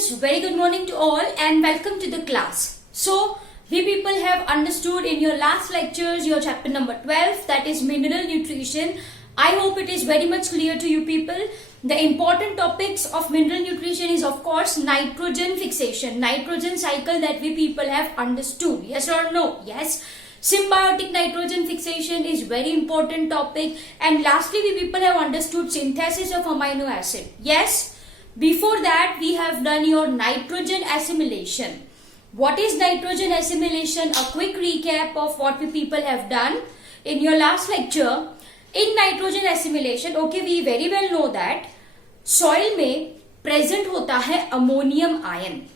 students, very good morning to all and welcome to the class. So, we people have understood in your last lectures your chapter number 12, that is mineral nutrition. I hope it is very much clear to you people. The important topics of mineral nutrition is of course nitrogen fixation, nitrogen cycle that we people have understood. Yes or no? Yes. Symbiotic nitrogen fixation is very important topic, and lastly we people have understood synthesis of amino acid. Yes. Before that we have done your nitrogen assimilation. What is nitrogen assimilation? A quick recap of what we people have done in your last lecture. In nitrogen assimilation, okay, we very well know that soil में present होता है ammonium ion.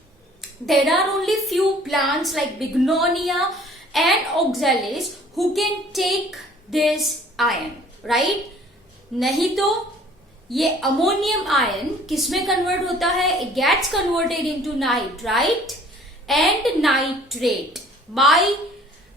There are only few plants like Bignonia and Oxalis who can take this ion, right? नहीं तो ये ammonium ion किसमें convert होता है? It gets converted into nitrite and nitrate by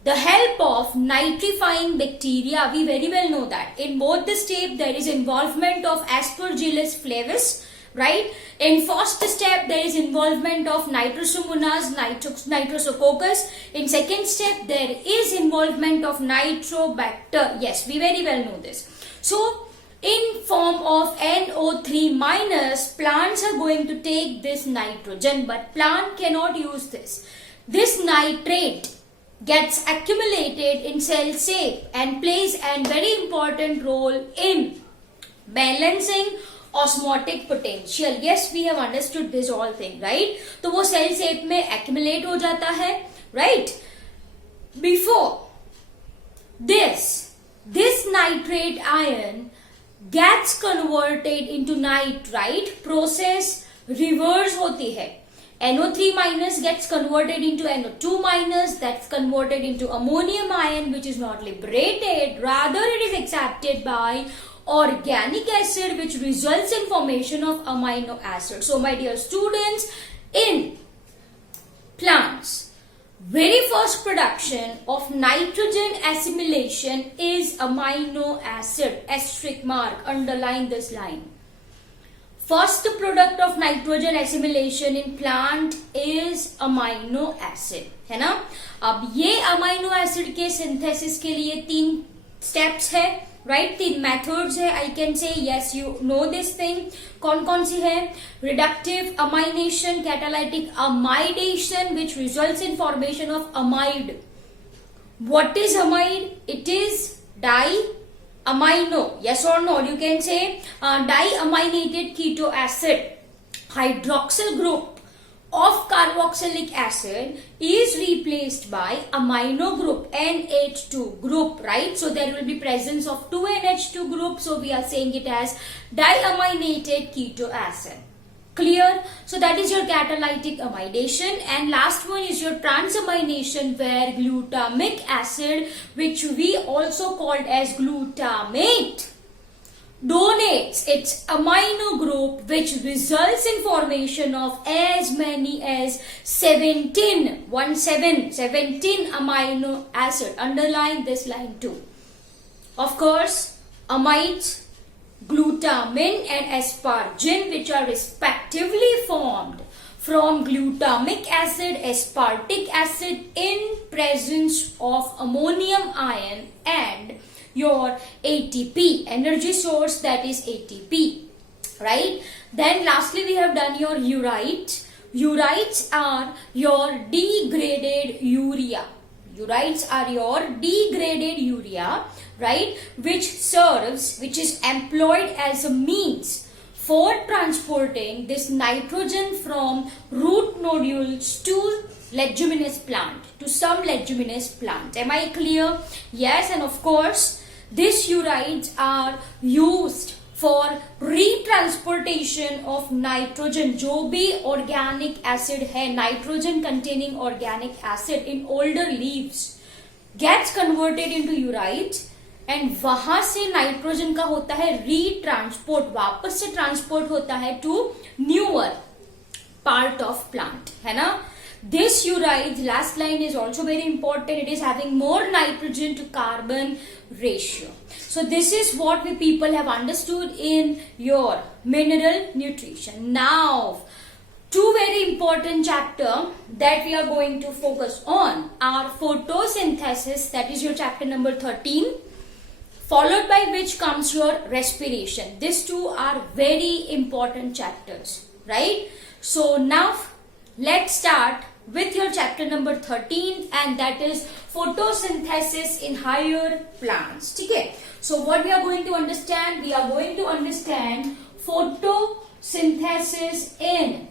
the help of nitrifying bacteria. We very well know that in both the step there is involvement of Aspergillus flavus, right? In first step there is involvement of Nitrosomonas, Nitrosococcus. In second step there is involvement of Nitrobacter. Yes, we very well know this. So in form of NO3 minus, plants are going to take this nitrogen, but plant cannot use this. This nitrate gets accumulated in cell shape and plays a very important role in balancing osmotic potential. Yes, we have understood this all thing, right? तो वो cell shape में accumulate हो जाता है, right? Before this nitrate ion gets converted into nitrite, process reverse होती है. NO3 minus gets converted into NO2 minus, that's converted into ammonium ion which is not liberated, rather it is accepted by organic acid which results in formation of amino acid. So my dear students, in plants, very first production of nitrogen assimilation is amino acid. Asterisk mark, underline this line. First product of nitrogen assimilation in plant is amino acid, है ना? अब ये amino acid के synthesis के लिए 3 steps है, right? 3 methods है. I can say yes, you know this thing. कौन सी है? Reductive amination, catalytic amidation, which results in formation of amide. What is amide? It is diamino. Yes or no? You can say diaminated keto acid. Hydroxyl group of carboxylic acid is replaced by amino group, NH2 group, right? So there will be presence of 2 NH2 group, so we are saying it as diaminated keto acid. Clear? So that is your catalytic amidation, and last one is your transamination, where glutamic acid, which we also called as glutamate, donates its amino group which results in formation of as many as 17 amino acid. Underline this line too. Of course, amides, glutamin and asparagine, which are respectively formed from glutamic acid, aspartic acid in presence of ammonium ion and your ATP, energy source, that is ATP, right? Then lastly we have done your urites. Urites are your degraded urea. Urites are your degraded urea, right? Which is employed as a means for transporting this nitrogen from root nodules to leguminous plant, to some leguminous plant. Am I clear? Yes, and of course these urites are used for retransportation of nitrogen. जो भी organic acid है, nitrogen containing organic acid in older leaves gets converted into urites, and वहां से nitrogen का होता है retransport, वापस से transport होता है to newer part of plant, है ना? This uride, last line, is also very important. It is having more nitrogen to carbon ratio. So this is what we people have understood in your mineral nutrition. Now two very important chapter that we are going to focus on are photosynthesis, that is your chapter number 13, followed by which comes your respiration. These two are very important chapters, right? So now let's start with your chapter number 13, and that is photosynthesis in higher plants. Okay? So what we are going to understand? We are going to understand photosynthesis in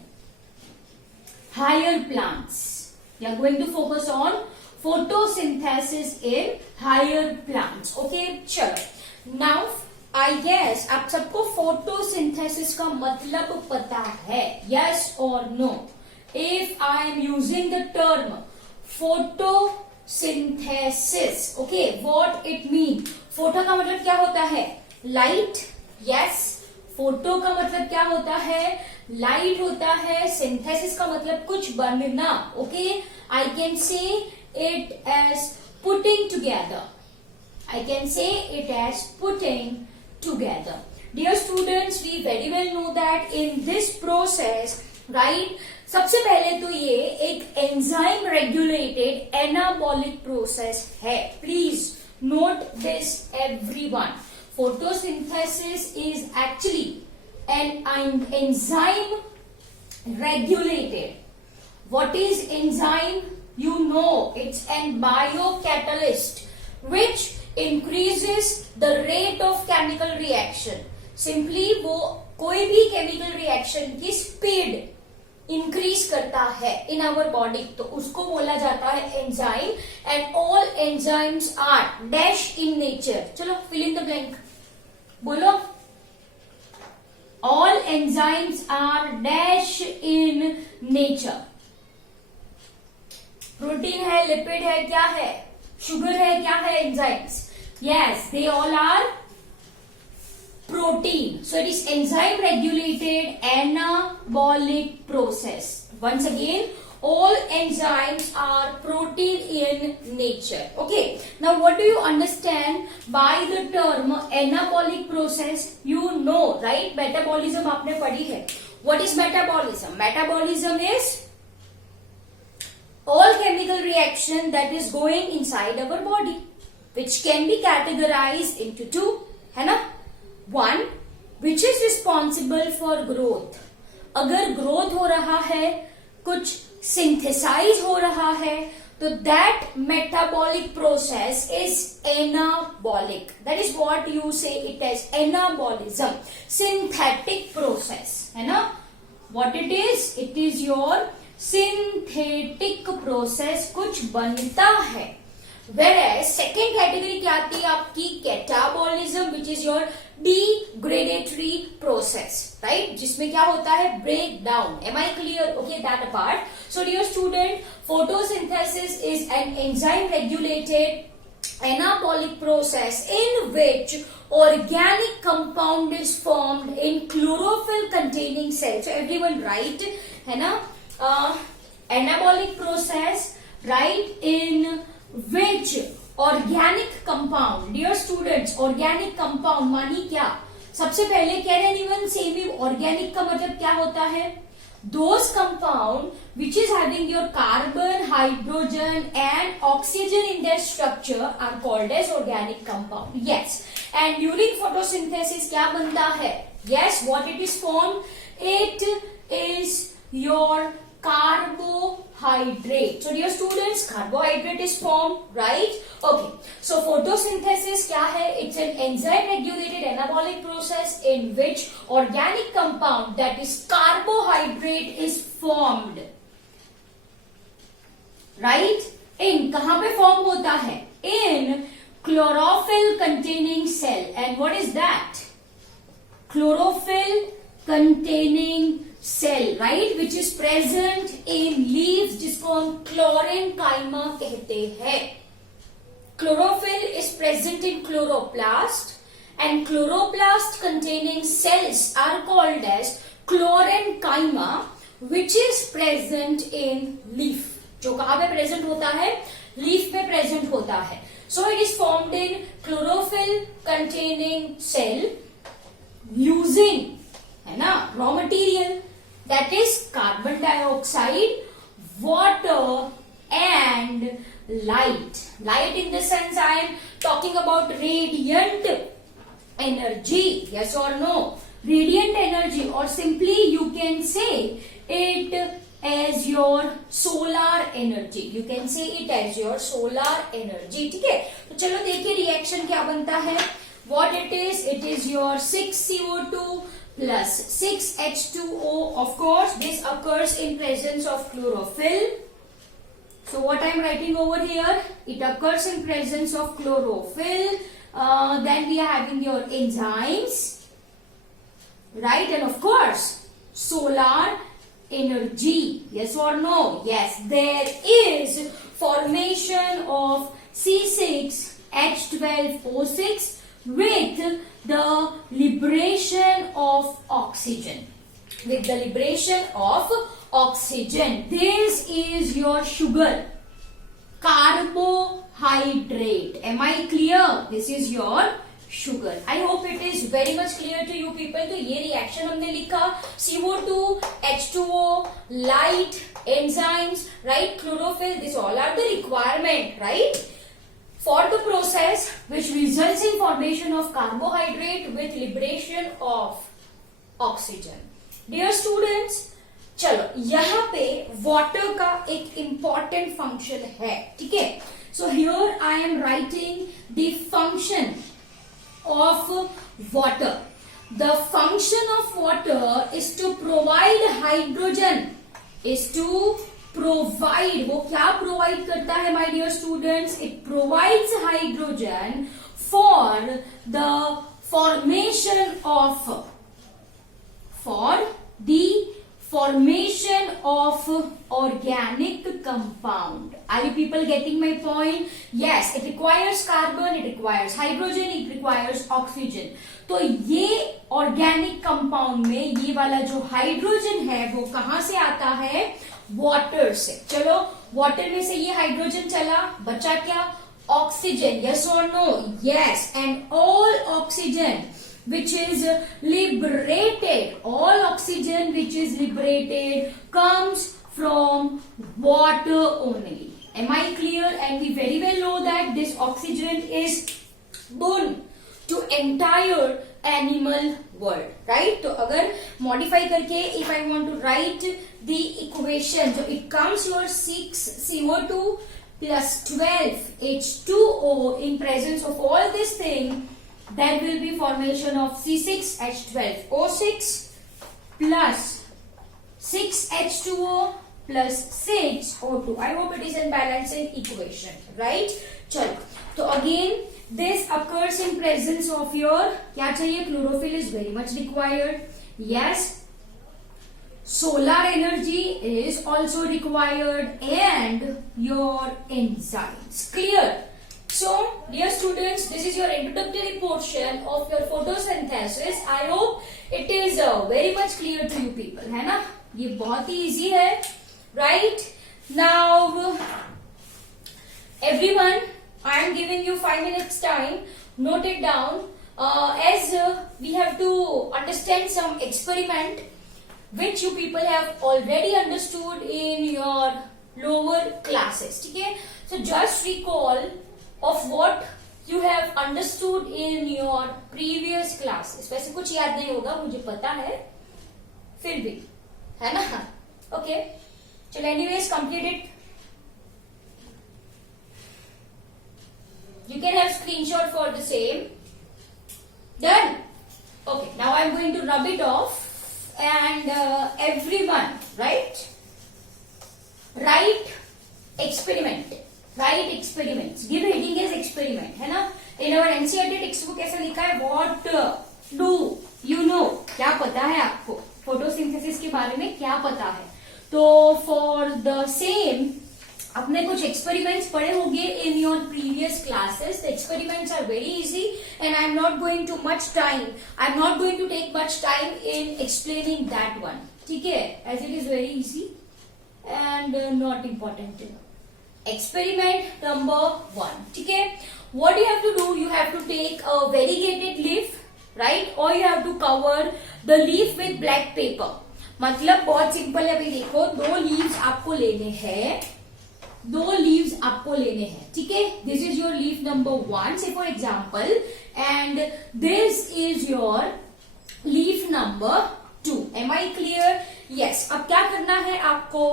higher plants. We are going to focus on photosynthesis in higher plants. Okay, चलो. Now I guess आप सबको photosynthesis का मतलब पता है, yes or no? If I am using the term photosynthesis, okay, what it means? Photo का मतलब क्या होता है? Light, yes. फोटो का मतलब क्या होता है? लाइट होता है. सिंथेसिस का मतलब कुछ बनना. Okay, I can say it as putting together. I can say it as putting together. Dear students, we very well know that in this process, right, सबसे पहले तो ये एक एंजाइम रेगुलेटेड एनाबॉलिक प्रोसेस है. Please note this everyone. Photosynthesis is actually an enzyme regulated. What is enzyme? You know, it's an biocatalyst which increases the rate of chemical reaction. Simply वो कोई भी chemical reaction की speed increase करता है in our body, तो उसको बोला जाता है enzyme. And all enzymes are dash in nature. चलो fill in the blank. बोलो. All enzymes are dash in nature. Protein है, लिपिड है, क्या है? शुगर है, क्या है? Enzymes. Yes, they all are protein. So it is enzyme regulated anabolic process. Once again, all enzymes are protein in nature. Okay. Now what do you understand by the term anabolic process? You know, right? Metabolism आपने पढ़ी है. What is metabolism? Metabolism is all chemical reaction that is going inside our body, which can be categorized into two, है ना? One, which is responsible for growth. अगर growth हो रहा है, कुछ synthesize हो रहा है, तो that metabolic process is anabolic. That is what you say it as anabolism. Synthetic process, है ना? What it is? It is your synthetic process. कुछ बनता है. Whereas second category क्या आती है आपकी? Catabolism, which is your degradatory process, right? जिसमें क्या होता है? Breakdown. Am I clear? Okay, that apart. So dear student, photosynthesis is an enzyme regulated anabolic process in which organic compound is formed in chlorophyll containing cells. So everyone write, है ना? Anabolic process, right, in which organic compound. Dear students, organic compound मानी क्या? सबसे पहले can anyone say me organic का मतलब क्या होता है? Those compound which is having your carbon, hydrogen and oxygen in their structure are called as organic compound. Yes. And during photosynthesis क्या बनता है? Yes, what it is formed? It is your carbohydrate. So dear students, carbohydrate is formed, right? Okay. So photosynthesis क्या है? It's an enzyme regulated anabolic process in which organic compound, that is carbohydrate, is formed. Right? In कहाँ पे form होता है? In chlorophyll containing cell. And what is that? Chlorophyll containing cell, right, which is present in leaves, जिसको हम chlorenchyma कहते हैं. Chlorophyll is present in chloroplast, and chloroplast containing cells are called as chlorenchyma, which is present in leaf. जो कहाँ पे present होता है? Leaf पे present होता है. So it is formed in chlorophyll containing cell using, है ना, raw material. that is carbon dioxide, water and light. Light in the sense I am talking about radiant energy, yes or no? Radiant energy, or simply you can say it as your solar energy. You can say it as your solar energy. ठीक है, तो चलो देखिए reaction क्या बनता है. What it is your 6CO2 plus 6H2O. Of course, this occurs in presence of chlorophyll. So what I am writing over here, it occurs in presence of chlorophyll. Then we are having your enzymes, right? And of course, solar energy. Yes or no? Yes, there is formation of C6H12O6 with the liberation of oxygen. With the liberation of oxygen. This is your sugar, carbohydrate. Am I clear? This is your sugar. I hope it is very much clear to you people. तो ये reaction हमने लिखा CO2, H2O, light, enzymes, right? Chlorophyll. These all are the requirement, right? For the process which results in formation of carbohydrate with liberation of oxygen. Dear students, चलो यहाँ पे water का एक important function है, ठीक है. So here I am writing the function of water. The function of water is to provide hydrogen. Is to provide, वो क्या प्रोवाइड करता है my dear students? It provides hydrogen for the formation of, for the formation of organic compound. Are you people getting my point? Yes, it requires carbon, it requires hydrogen, it requires oxygen. तो ये organic compound में ये वाला जो hydrogen है वो कहां से आता है? वाटर से. चलो वाटर में से ये हाइड्रोजन चला, बचा क्या? ऑक्सीजन. यस और no? Yes. And all oxygen which is liberated, all oxygen which is liberated comes from water only. Am I clear? And we very well know that this oxygen is boon to entire animal world, right? तो अगर modify करके if I want to write the equation, so it comes your 6CO2 plus 12H2O in presence of all this thing. There will be formation of C6H12O6 plus 6H2O plus 6O2. I hope it is in balancing equation, right? चलो, तो again this occurs in presence of your, क्या चाहिए? Chlorophyll is very much required. Yes. Solar energy is also required and your enzymes. Clear? So, dear students, this is your introductory portion of your photosynthesis. I hope it is very much clear to you people, है ना? ये बहुत ही easy है, right? Now, everyone, I am giving you 5 minutes time. Note it down. As we have to understand some experiment which you people have already understood in your lower classes, ठीक है? So, just recall of what you have understood in your previous classes. वैसे कुछ याद नहीं होगा, मुझे पता है, फिर भी, है ना? Okay. चलो, anyways, complete it. You can have screenshot for the same. Done. Okay. Now I am going to rub it off, and everyone, right? Write experiment. Write experiments. Give heading as experiment, है ना? In our NCERT textbook ऐसा लिखा है, what do you know? क्या पता है आपको photosynthesis के बारे में? क्या पता है? तो for the same अपने कुछ experiments पढ़े होंगे in your previous classes. The experiments are very easy and I am not going to much time. I am not going to take much time in explaining that one. ठीक है? As it is very easy and not important. Experiment number 1. ठीक है? What you have to do? You have to take a variegated leaf, right? Or you have to cover the leaf with black paper. मतलब बहुत simple है भाई, देखो 2 leaves आपको लेने हैं, 2 लीव्स आपको लेने हैं, ठीक है। This is your leaf number 1 say for example, and this is your leaf number 2। Am I clear? Yes. अब क्या करना है आपको,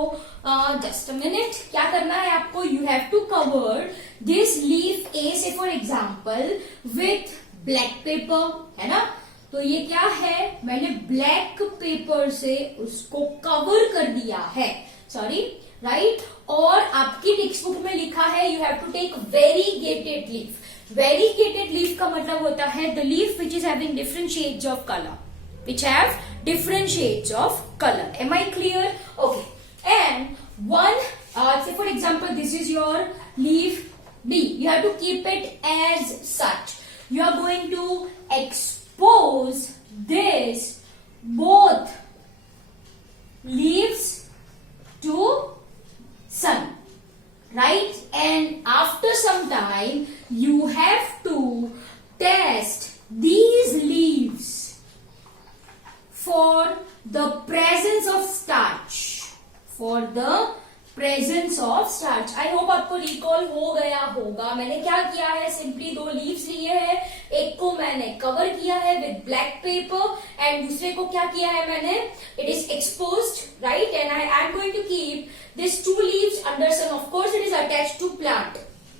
जस्ट अ मिनट, क्या करना है आपको, you have to cover this leaf a से for example with black paper, है ना। तो ये क्या है, मैंने ब्लैक पेपर से उसको कवर कर दिया है, सॉरी, राइट। और आपकी टेक्स्ट बुक में लिखा है you have to take variegated leaf. Variegated leaf का मतलब होता है the leaf which is having different shades of colour, which have different shades of color. Am I clear? Okay. And one, say for example, this is your leaf B. You have to keep it as such. You are going to expose this both leaves to sun, right? And after some time, you have to test these leaves for the presence of starch, for the presence of starch. I hope आपको recall हो गया होगा। मैंने क्या किया है, simply 2 leaves लिए हैं, एक को मैंने कवर किया है विद ब्लैक पेपर एंड दूसरे को क्या किया है मैंने, it is exposed, right. And I am going to keep this 2 leaves under sun. Of course it is attached to plant,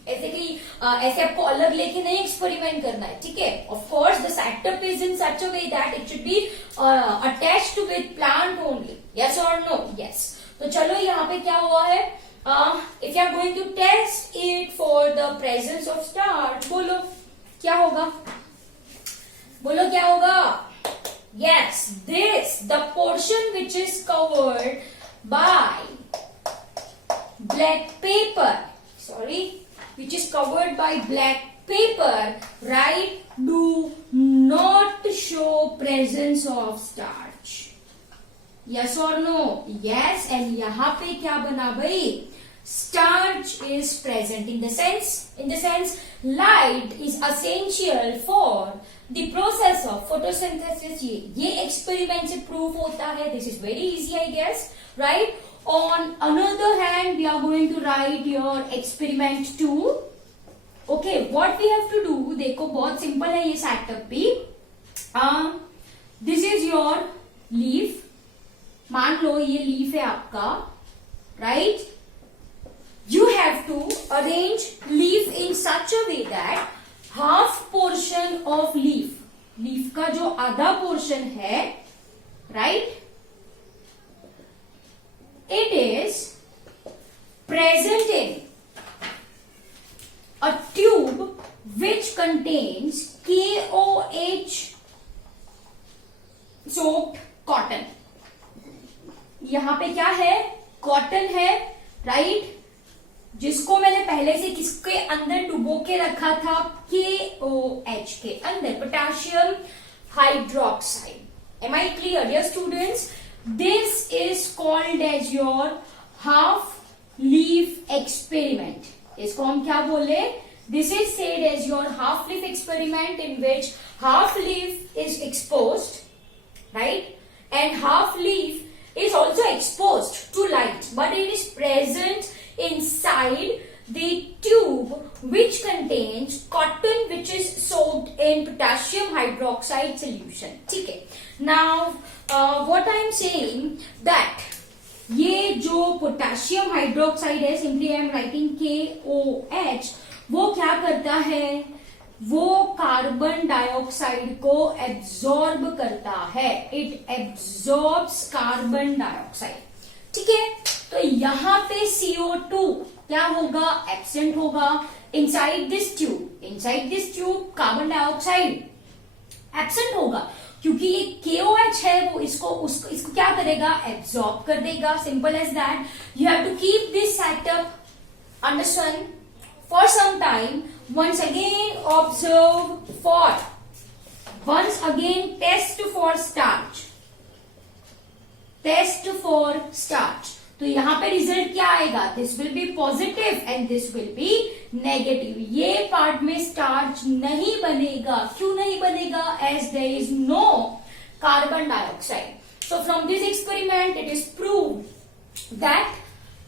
ऐसे कि ऐसे आपको अलग लेके नहीं एक्सपेरिमेंट करना है, ठीक है। Of course the setup is in such a way that it should be attached with plant only, yes और नो? यस। तो चलो यहाँ पे क्या हुआ है, if you are going to test it for the presence of starch, बोलो क्या होगा, बोलो क्या होगा? Yes, this the portion which is covered by black paper, sorry, which is covered by black paper, right, do not show presence of starch. Yes or no? Yes. And यहाँ पे क्या बना भाई, starch is present in the sense light is essential for the process of photosynthesis. ये experiment से proof होता है. This is very easy, I guess, right? On another hand, we are going to write your experiment 2. Okay, what we have to do, देखो बहुत simple है ये setup भी. This is your leaf. मान लो ये leaf है आपका, right? You have to arrange leaf in such a way that half portion of leaf का जो आधा portion है, right? It is present in a tube which contains KOH soaked cotton. यहाँ पे क्या है, कॉटन है, राइट, जिसको मैंने पहले से किसके अंदर डुबो के रखा था, KOH के अंदर, potassium hydroxide. Am I clear, dear students? This is called as your half leaf experiment. इसको हम क्या बोले? This is said as your half leaf experiment in which half leaf is exposed, right? And half leaf is also exposed to light, but it is present inside the tube which contains cotton which is soaked in potassium hydroxide solution. ठीक है? Now, what I am saying that ये जो potassium hydroxide है, simply I am writing KOH, वो क्या करता है, वो कार्बन डाइऑक्साइड को एब्जॉर्ब करता है, इट एब्जॉर्ब्स कार्बन डाइऑक्साइड, ठीक है। तो यहाँ पे CO2 क्या होगा, एब्सेंट होगा inside this tube carbon dioxide absent होगा, क्योंकि ये KOH है, वो इसको क्या करेगा, एब्सॉर्ब कर देगा, simple as that. You have to keep this setup under sun for some time, once again test for starch. तो यहाँ पे रिजल्ट क्या आएगा, this will be positive and this will be negative. ये पार्ट में starch नहीं बनेगा, क्यों नहीं बनेगा, as there is no carbon dioxide. So from this experiment, it is proved that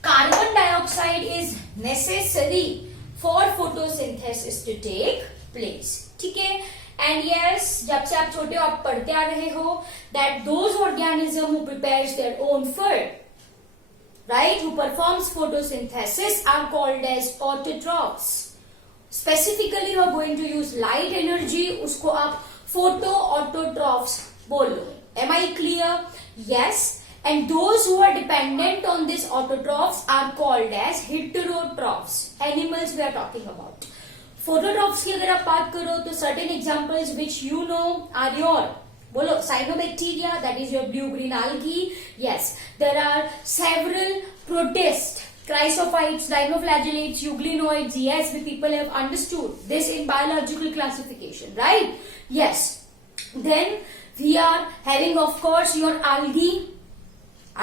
carbon dioxide is necessary for photosynthesis to take place. ठीक है? And yes, जब से आप छोटे हो आप पढ़ते आ रहे हो that those organism who prepares their own food, right, who performs photosynthesis are called as autotrophs. Specifically, you are going to use light energy. उसको आप photoautotrophs बोलो. Am I clear? Yes. And those who are dependent on these autotrophs are called as heterotrophs. Animals we are talking about. Phototrophs की अगर आप बात करो तो certain examples which you know are your बोलो cyanobacteria, that is your blue-green algae. Yes, there are several protists, chrysophytes, dinoflagellates, euglenoids. Yes, the people have understood this in biological classification, right? Yes. Then we are having, of course, your algae.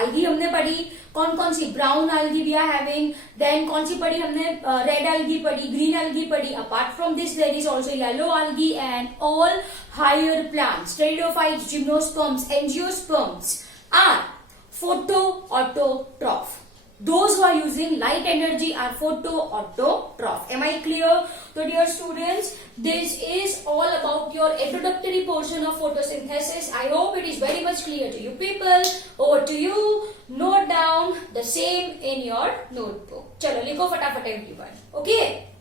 algae हमने पढ़ी, कौन कौन सी brown algae we are having, then कौन सी पढ़ी हमने red algae पढ़ी, green algae पढ़ी. Apart from this there is also yellow algae and all higher plants, pteridophytes, gymnosperms, angiosperms are photoautotroph. Those who are using light energy are photoautotroph. Am I clear? So dear students, this is all about your introductory portion of photosynthesis. I hope it is very much clear to you people. Over to you. Note down the same in your notebook. चलो लिखो फटाफट everyone. Okay.